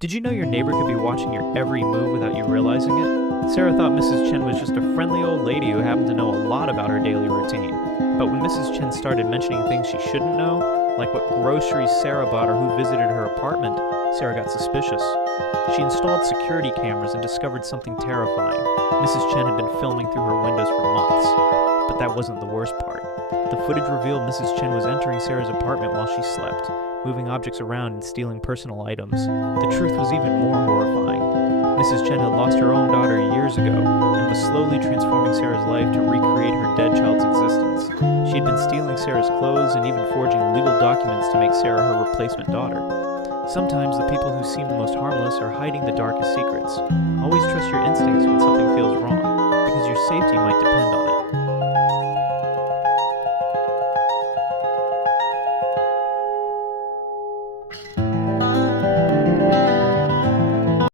Did you know your neighbor could be watching your every move without you realizing it? Sarah thought Mrs. Chen was just a friendly old lady who happened to know a lot about her daily routine. But when Mrs. Chen started mentioning things she shouldn't know, like what groceries Sarah bought or who visited her apartment, Sarah got suspicious. She installed security cameras and discovered something terrifying. Mrs. Chen had been filming through her windows for months. But that wasn't the worst part. The footage revealed Mrs. Chen was entering Sarah's apartment while she slept, moving objects around and stealing personal items. The truth was even more horrifying. Mrs. Chen had lost her own daughter years ago and was slowly transforming Sarah's life to recreate her dead child's existence. She had been stealing Sarah's clothes and even forging legal documents to make Sarah her replacement daughter. Sometimes the people who seem the most harmless are hiding the darkest secrets. Always trust your instincts when something feels wrong, because your safety might depend on it.